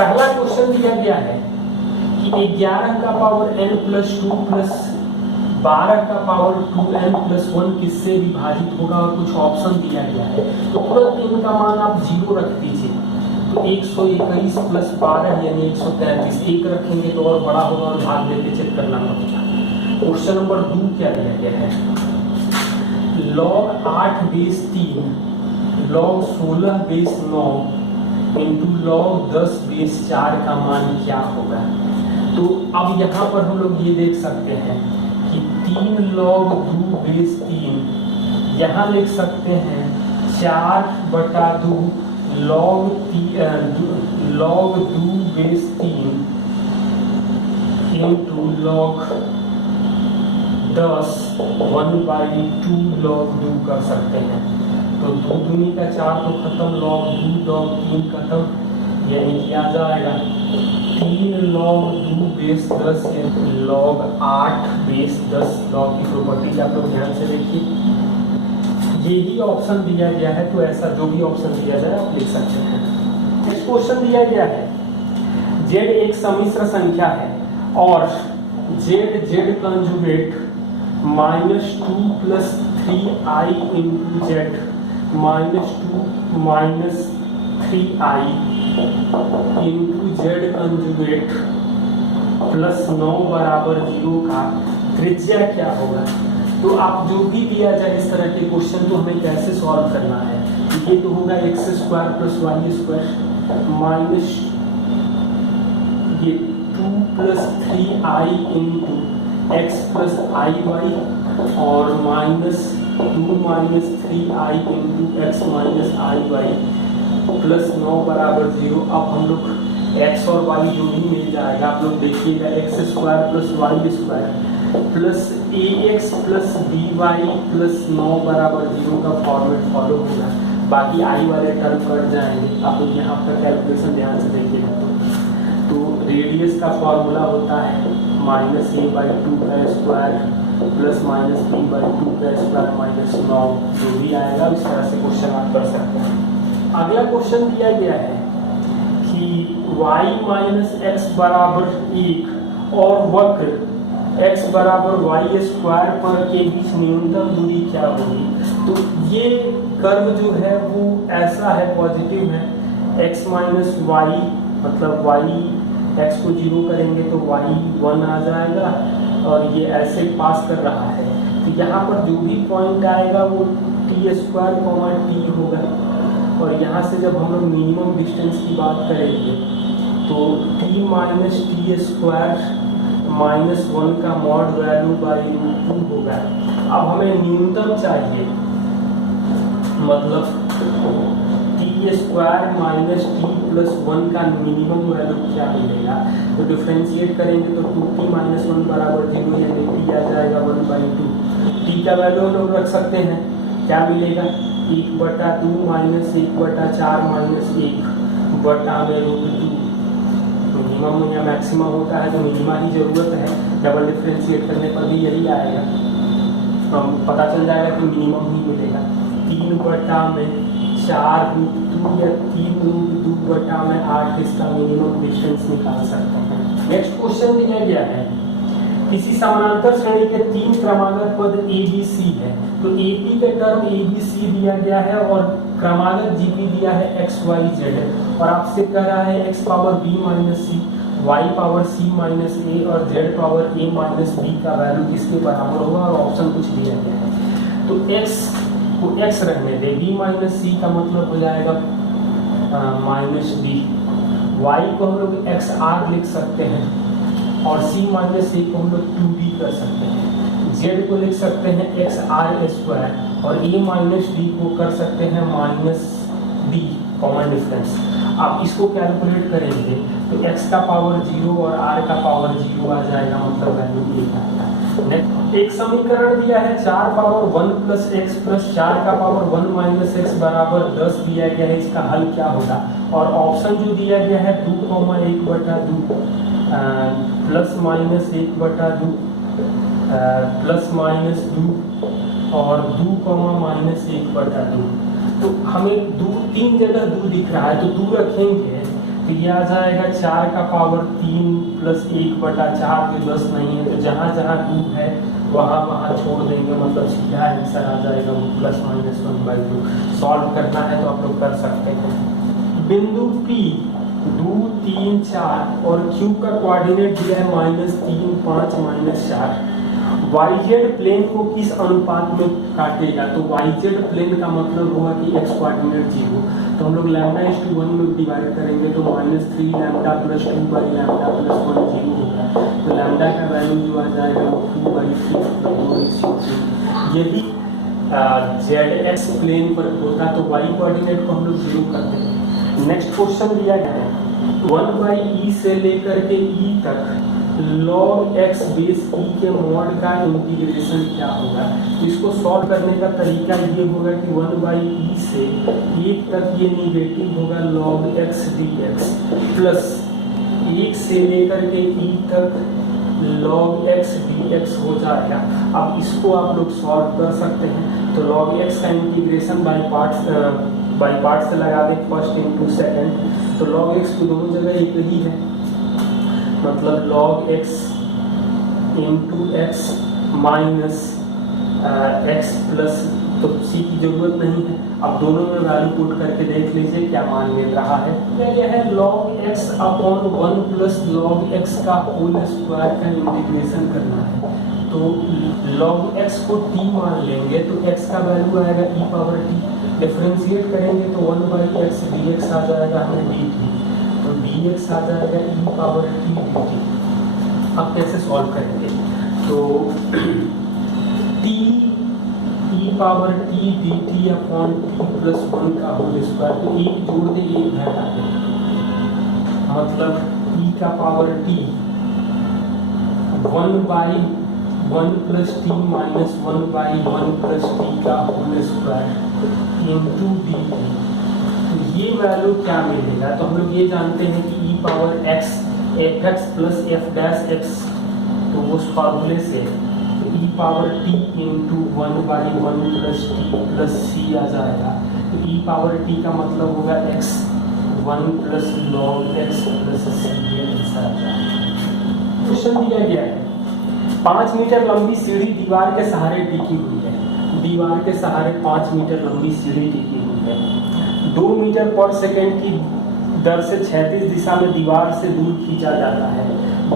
पहला क्वेश्चन दिया गया है कि 11 का पावर n प्लस 2 प्लस 12 का पावर 2n प्लस 1 किससे विभाजित होगा, और कुछ ऑप्शन दिया गया है। तो तुरंत इनका मान आप 0 रख दीजिए। तो 121 प्लस 12 यानी 133, एक रखेंगे तो और बड़ा होगा और भाग देके चेक करना पड़ेगा। क्वेश्चन नंबर 2 क्या दिया गया है, log 8 base 3 log 16 base 9 into log 10 base 4 का मान क्या होगा। तो अब यहाँ पर हम लोग ये देख सकते हैं कि 3 log 2 बेस 3, यहाँ लिख सकते हैं 4/2 log 2 base 3 into log 10 1/2 log 2 कर सकते हैं। तो 2 दूनी का 4 तो खत्म, log 2 log 3 खत्म, यानी कि आ जाएगा 3 log 2 base 10 log 8 base 10। log की प्रॉपर्टीज आप लोग ध्यान से देखिए, यही ऑप्शन दिया गया है, तो ऐसा जो भी ऑप्शन दिया जाए आप लिख सकते हैं। नेक्स्ट क्वेश्चन दिया गया है, z एक सम्मिश्र संख्या है और z conjugate -2 plus 3i into z -2 3i into z conjugate plus 9 बराबर 0 का त्रिज्या क्या होगा। तो आप जो भी दिया जाए इस तरह के क्वेश्चन, तो हमें कैसे सॉल्व करना है। ये तो होगा x² प्लस y² माइनस ये 2 plus 3i into x plus iy और -2 minus 3i into x minus iy plus 9 बराबर 0। अब हम लोग x और y जो भी मिल जाएगा आप लोग देखिएगा, x² plus y² plus ax plus by plus 9 बराबर 0 का फॉर्मेट फॉलो होगा। बाकी आई वाले टर्म कट जाएंगे। आप लोग यहाँ पर कैलकुलेशन ध्यान से देखिएगा। तो रेडियस का फॉर्मूला होता है -a/2 का स्क्वायर प्लस -b/2 का स्क्वायर माइनस 9, जो भी आएगा इस तरह से क्वेश्चन आप कर सकते हैं। अगला क्वेश्चन दिया गया है कि y माइनस एक्स बराबर 1 और वक्र x बराबर y² पर के बीच न्यूनतम दूरी क्या होगी। तो ये कर्व जो है वो ऐसा है, पॉजिटिव है, x माइनस y मतलब y x को 0 करेंगे तो y 1 आ जाएगा और ये ऐसे पास कर रहा है। तो यहाँ पर जो भी पॉइंट आएगा वो t² t होगा। और यहाँ से जब हम लोग मिनिमम डिस्टेंस की बात करेंगे तो t माइनस t² -1 का मॉड वैल्यू √2 होगा। अब हमें न्यूनतम चाहिए, मतलब t² माइनस t प्लस 1 का मिनिमम वैल्यू क्या मिलेगा। तो डिफ्रेंशिएट करेंगे तो 2t माइनस 1 बराबर 0 यानी t आ जाएगा 1/2। t का वैल्यू हम लोग रख सकते हैं, क्या मिलेगा 1/2 माइनस 1/4 माइनस 1/√2। मिनिमम या मैक्सिमम होता है तो मिनिमा ही जरूरत है, डबल डिफ्रेंशिएट करने पर भी यही आएगा। हम पता चल जाएगा कि मिनिमम ही मिलेगा। 3/4√2 या 3√2/8 इसका मिनिमम डिस्टेंस निकाल सकते हैं। नेक्स्ट क्वेश्चन दिया गया है, किसी समानांतर श्रेणी के 3 क्रमागत पद ABC है। तो AP का टर्म ABC दिया गया है और क्रमागत GP दिया है XYZ और आपसे कह रहा है x power b minus C, y power c minus a और z power a minus b का वैल्यू किसके बराबर होगा, और ऑप्शन कुछ दिया गया है। तो x को x रहने दे, b माइनस c का मतलब हो जाएगा माइनस b, y को हम लोग XR लिख सकते हैं और c माइनस a को हम लोग 2b कर सकते हैं। z को लिख सकते हैं XR² और a माइनस d को कर सकते हैं माइनस d, कॉमन डिफरेंस। आप इसको कैलकुलेट करेंगे तो x का पावर 0 और r का पावर 0 आ जाएगा, मतलब वैल्यू 1 आएगा। नेक्स्ट एक समीकरण दिया है 4 पावर 1 प्लस एक्स प्लस 4 का पावर 1 माइनस एक्स बराबर 10 दिया गया है, इसका हल क्या होगा। और ऑप्शन जो दिया गया है 2,1/2 प्लस माइनस 1/2 प्लस माइनस 2 और 2 माइनस 1/2। तो हमें 3 जगह 2 दिख रहा है तो 2 रखेंगे तो ये आ जाएगा 4 का पावर 3 प्लस 1/4 जो 10 नहीं है, तो जहाँ जहाँ 2 है वहाँ वहाँ छोड़ देंगे, मतलब सीधा आंसर आ जाएगा वो +-1/2। सॉल्व करना है तो आप लोग कर सकते हैं। बिंदु P 2, 3, 4 और Q का कोऑर्डिनेट दिया है -3, 5, -4। YZ प्लेन को किस अनुपात में काटेगा? तो YZ प्लेन का मतलब होगा कि x कोऑर्डिनेट 0, तो हम लोग λ/1 में डिवाइड करेंगे तो -3 λ + 2 λ + 1 0 होगा, तो लैम्डा का वैल्यू जो आ जाएगा वो 2/3। यदि ZX प्लेन पर होता तो y कोऑर्डिनेट को हम लोग 0 करते हैं। नेक्स्ट क्वेश्चन दिया गया है 1/e से लेकर के e तक log x बेस e के मॉड का इंटीग्रेशन क्या होगा? इसको सॉल्व करने का तरीका ये होगा कि 1/e से 1 तक ये निगेटिव होगा log x dx प्लस 1 से लेकर के e तक log x dx हो जाएगा। अब इसको आप लोग सॉल्व कर सकते हैं, तो log x का इंटीग्रेशन बाय पार्ट से लगा दें, फर्स्ट इंटू सेकेंड, तो log x की दोनों जगह एक ही है, मतलब log x into x minus x plus, तो c की जरूरत नहीं है। अब दोनों में वैल्यू पुट करके देख लीजिए क्या मान मिल रहा है। यह है log x upon 1 plus log x का होल स्क्वायर का इंटीग्रेशन करना है, तो log x को t मान लेंगे तो x का वैल्यू आएगा e⁻t, डिफरेंशिएट करेंगे तो 1/x dx आ जाएगा हमें dt, तो dx आ जाएगा e⁻t dt। अब कैसे सॉल्व करेंगे? तो t e⁻t dt upon t + 1 का होल स्क्वायर, तो एक जोड़ दे एक घटा दे, मतलब e का पावर t 1/1 + t - 1/1 + t का होल स्क्वायर इंटू dt। तो ये वैल्यू क्या मिलेगा? तो हम लोग ये जानते हैं कि e⁻x fx + f'(x), तो उस फार्मूले से e⁻t इंटू 1/1 + t + c आ जाएगा, तो e⁻t का मतलब होगा x 1 + log x + c, ये आंसर आ जाएगा। क्वेश्चन दिया गया है 5 मीटर लंबी सीढ़ी दीवार के सहारे टिकी हुई है, दीवार के सहारे 5 मीटर लंबी सीढ़ी टिकी हुई है, 2 मीटर पर सेकेंड की दर से क्षैतिज दिशा में दीवार से दूर खींचा जाता है,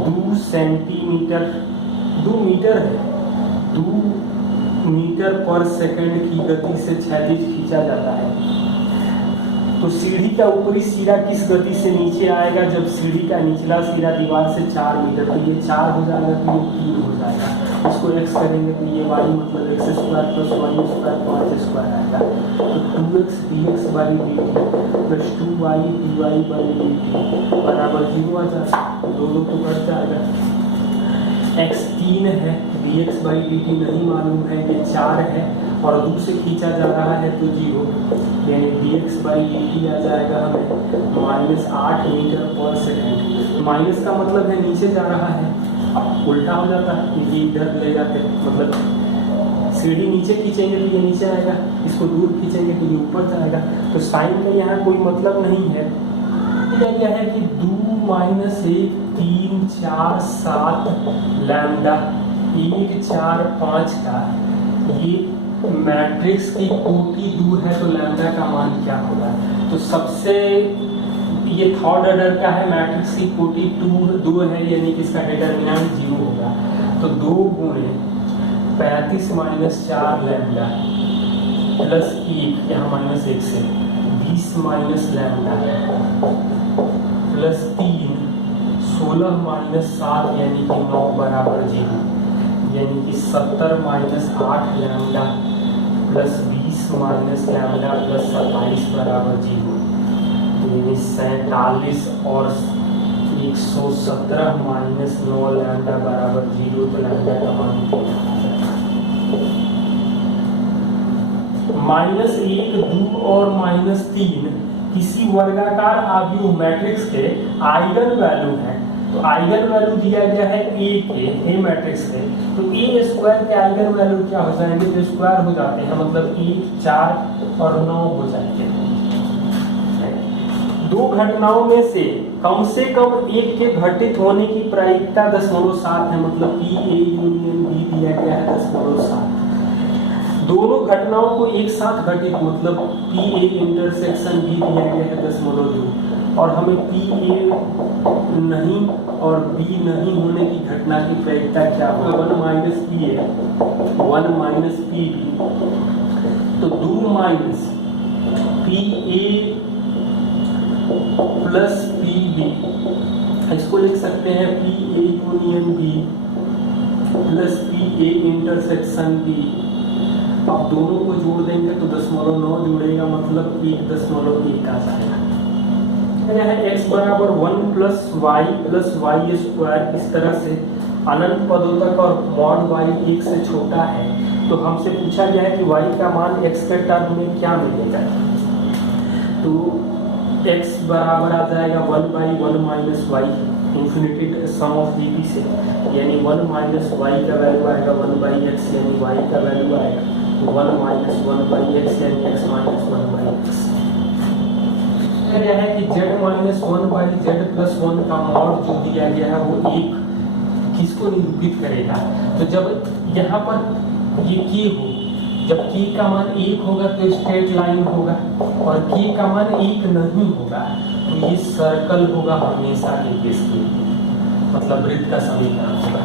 2 सेंटीमीटर 2 मीटर है 2 मीटर पर सेकेंड की गति से क्षैतिज खींचा जाता है। तो सीढ़ी का ऊपरी सिरा किस गति से नीचे आएगा? जब सीढ़ी का निचला सिरा दीवार से 4 मीटर, तो ये 4 हो जाएगा, तो ये 3 हो जाएगा। इसको x करेंगे तो ये y मतलब x² + y² 5² आएगा, तो 2x dx/dt + 2y dy/dt बराबर 0 आ जाएगा, 2 तो कट जाएगा। x 3 है, dx/dt नहीं मालूम है, ये 4 है और 2 से खींचा जा रहा है तो 0, यानी dx/dt आ जाएगा हमें -8 मीटर पर सेकेंड। माइनस का मतलब है नीचे जा रहा है, अब उल्टा हो जाता है, ये इधर ले जाते हैं, मतलब सीढ़ी नीचे खींचेंगे तो ये नीचे आएगा, इसको दूर खींचेंगे तो ये ऊपर जाएगा, तो साइन का यहाँ कोई मतलब नहीं है। क्या है कि 2 - 1 3 4 7 लैम्डा 1 4 5 का ये मैट्रिक्स की कोटि दूर है, तो लैम्डा का मान क्या होगा? तो सबसे ये थर्ड ऑर्डर का है, मैट्रिक्स की कोटि 2 है, यानी कि इसका डिटरमिनेंट 0 होगा, तो 2 × 35 - 4 लैम्डा प्लस 1, यहाँ -1 से 20 - लैम्डा प्लस 3 16 - 7 यानी कि 9 बराबर 0, यानी कि 70 - 8 लैम्डा प्लस 20 - लैम्डा प्लस 27 बराबर 0, यानी 47 और 117 - 9 लैम्डा बराबर 0, तो लैम्डा का मान -1 2 और -3 किसी वर्गाकार आव्यूह मैट्रिक्स के आइगन वैल्यू है, तो आइगन वैल्यू दिया गया है ए मैट्रिक्स के, तो a² के आइगन वैल्यू क्या हो जाएंगे? जो स्क्वायर हो जाते हैं, मतलब 1 4 और 9 हो जाएंगे। दो घटनाओं में से कम एक के घटित होने की प्रायिकता 0.7 है, मतलब पी ए यूनियन बी दिया गया है 0.7। दोनों घटनाओं को एक साथ घटित, मतलब पी ए इंटरसेक्शन बी दिया गया है 10.2, और हमें पी ए नहीं और बी नहीं होने की घटना की प्रायिकता क्या होगा, 1 minus P A 1 minus P B, तो 2 minus P A plus P B, इसको लिख सकते हैं P A union B plus P A intersection B. अब दोनों को जोड़ देंगे तो 0.9 जुड़ेगा, मतलब 1.1 आ जाएगा। यह है x बराबर 1 प्लस वाई स्क्वायर, इस तरह से अनंत पदों तक, और मॉड y 1 से छोटा है। तो हमसे पूछा गया है कि y का मान x के टर्म में क्या मिलेगा, तो x बराबर आ जाएगा 1/1 minus Y, infinity sum of D से, यानी 1 माइनस वाई का वैल्यू आएगा 1/x, यानी y का वैल्यू आएगा 1 माइनस 1/x, यानी x माइनस 1/x। यह है कि z माइनस 1/z प्लस 1 का मॉड जो दिया गया है वो एक किसको निरूपित करेगा, तो जब यहाँ पर ये k हो, जब k का मान 1 होगा तो स्ट्रेट लाइन होगा, और k का मान 1 नहीं होगा तो ये सर्कल होगा हमेशा के केस के लिए, मतलब वृत्त का समीकरण होगा।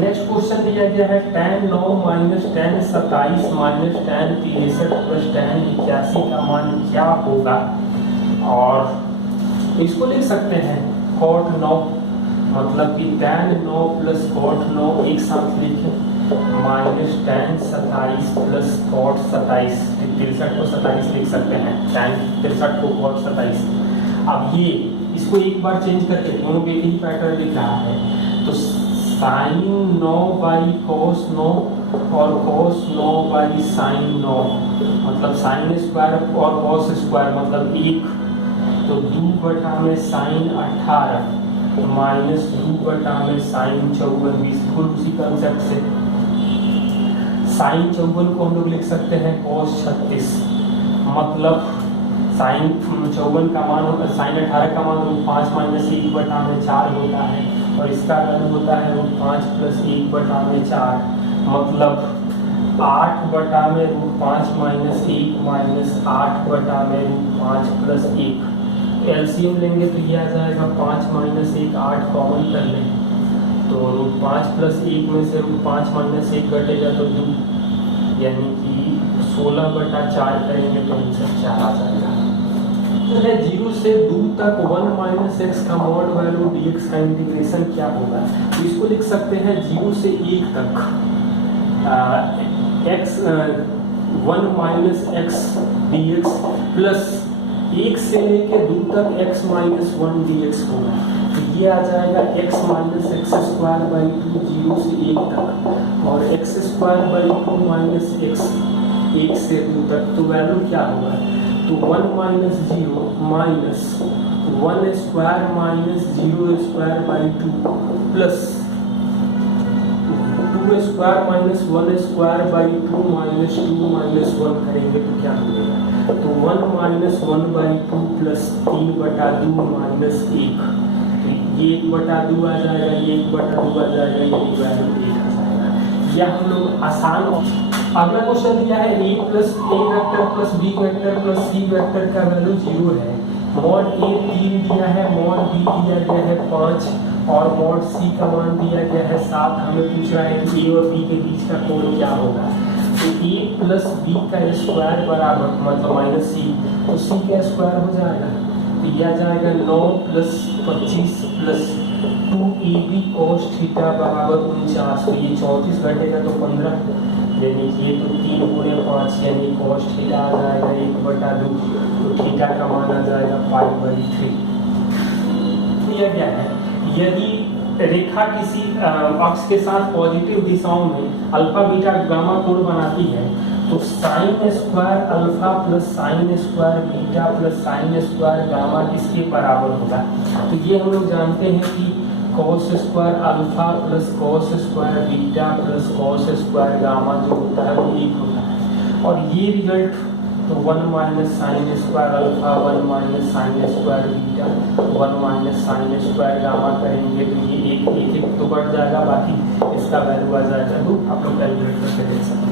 नेक्स्ट क्वेश्चन दिया गया है tan 9 minus tan 27 minus tan 63 plus tan 81 का मान क्या होगा, और इसको लिख सकते हैं cot 9, मतलब कि tan 9 प्लस cot 9 एक साथ लिखें, माइनस tan 27 प्लस cot 27, 63 को 27 लिख सकते हैं, tan 63 को cot 27। अब ये इसको एक बार चेंज करके दोनों पे एक ही पैटर्न दिख रहा है, तो sin 9 बाई cos 9 और cos 9 बाई sin 9, मतलब sin स्क्वायर और cos स्क्वायर मतलब 1, तो 2 में sin 18 माइनस 2 में sin 54, बिल्कुल उसी कंसेप्ट से sin 54 को हम लोग लिख सकते हैं cos 36, मतलब sin 54 का मान होगा, sin 18 का मान 5 माइनस 1/4 होता है, और इसका वैल्यू होता है 5 प्लस 1/4, मतलब 8/5 माइनस 1 माइनस 8/5 प्लस 1। एलसीएम लेंगे तो ये आ जाएगा 5 माइनस 1, 8 कॉमन कर लें तो 5 प्लस 1 में से 5 माइनस 1 घटेगा तो 2, यानी कि 16/4 करेंगे तो आंसर 4 आ जाएगा। तो है 0 से 2 तक 1 माइनस एक्स का मॉड वैल्यू dx का इंटीग्रेशन क्या होगा, तो इसको लिख सकते हैं 0 से 1 तक x 1 minus x dx plus 1 से लेके 2 तक x माइनस 1 dx होगा, तो ये आ जाएगा x minus x square by 2 0 से 1 तक, और x square by 2 minus x 1 से 2 तक, तो वैल्यू क्या होगा, तो 1 minus 0 minus 1 square minus 0 square by 2 plus 2 square minus 1 square by 2 minus 2 minus 1 करेंगे तो क्या मिलेगा, तो 1 माइनस 1 बाई 2 प्लस 3/2 माइनस 1, तो ये 1/2 आ जाएगा, ये 1/2 आ जाएगा, ये वैल्यू 1 आ जाएगा। यह हम लोग आसान। अगला क्वेश्चन दिया है a plus a vector plus b vector plus c vector का वैल्यू 0 है, मॉड a 3 दिया है, मॉड b दिया गया है 5 और मॉड c का मान दिया गया है 7। हमें पूछ रहा है कि a और b के बीच का कोण क्या होगा, तो a प्लस b का स्क्वायर बराबर मतलब माइनस c, तो c का स्क्वायर हो जाएगा, तो यह आ जाएगा 9 plus 25 plus 2ab cos theta बराबर 49, तो ये 34 घटेगा तो 15, यानी कि ये तो 3 गुणे 5 यानी cos थीटा आ जाएगा 1/2, तो थीटा का मान आ जाएगा 5/3। दिया गया है यदि रेखा किसी अक्ष के साथ पॉजिटिव दिशाओं में अल्फा बीटा गामा कोण बनाती है, तो sine square alpha plus sine square beta plus sine square gamma किसके बराबर होगा, तो ये हम लोग जानते हैं कि cos square alpha plus cos square beta plus cos square gamma जो होता है वो 1 होता है, और ये रिजल्ट तो 1 minus sine square alpha, 1 minus sine square beta, 1 minus sine square gamma करेंगे तो ये एक एक तो बढ़ जाएगा, बाकी इसका वैल्यू आ जाएगा, तो आप लोग कैलकुलेट करके देख सकते हैं।